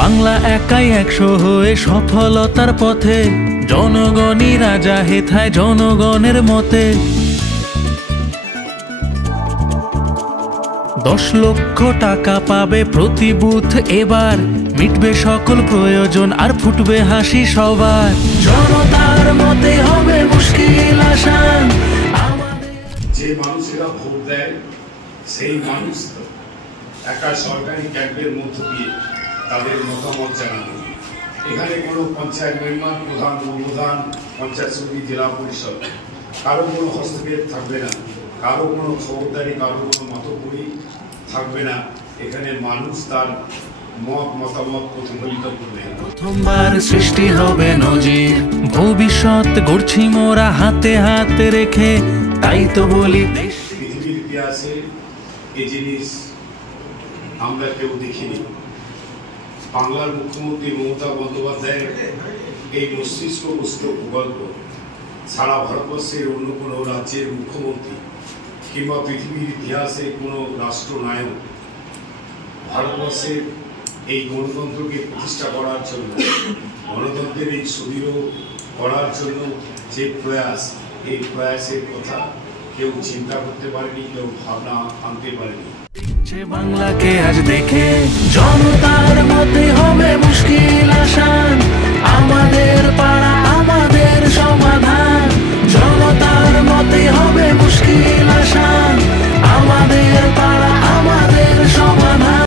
বাংলা একাই 100 হয়ে সফলতার পথে, জনগণই রাজা হেথায় জনগণের মতে। 10 লক্ষ টাকা পাবে প্রতি বুথ এবার, মিটবে সকল প্রয়োজন আর ফুটবে হাসি সবার। জনতার মতে হবে মুশকিল আসান। যে মানুষেরা ভোট দেয় সেই মানুষ একা সরকারি ক্যাম্পের মধ্য দিয়ে তাদের মতামত জানানো। এখানে কোনো পঞ্চায়েত মেম্বার, প্রধান, উপপ্রধান, পঞ্চায়েত সমিতি, জেলা পরিষদ কারো কোনো হস্তক্ষেপ থাকবে না, কারো কোনো খবরদারি, কারো কোনো মতপরি থাকবে না। এখানে মানুষ তার মতামত প্রতিফলিত করবে। প্রথমবার সৃষ্টি হবে নজির, ভবিষ্যৎ গড়ছি মোরা হাতে হাত রেখে। তাই তো বলি পৃথিবীর ইতিহাসে এই জিনিস আমরা কেউ দেখিনি। বাংলার মুখ্যমন্ত্রী মমতা বন্দ্যোপাধ্যায়ের এই মস্তিষ্কগ্রস্ত প্রকল্প সারা ভারতবর্ষের অন্য কোনো রাজ্যের মুখ্যমন্ত্রী কিংবা পৃথিবীর ইতিহাসে কোনো রাষ্ট্রনায়ক ভারতবর্ষের এই গণতন্ত্রকে প্রতিষ্ঠা করার জন্য, গণতন্ত্রের এই সুদৃঢ় করার জন্য যে প্রয়াস, এই প্রয়াসের কথা কেউ চিন্তা করতে পারেনি, কেউ ভাবনা আনতে পারেনি। বাংলাকে আজ দেখে জনতার মতে হবে মুশকিল।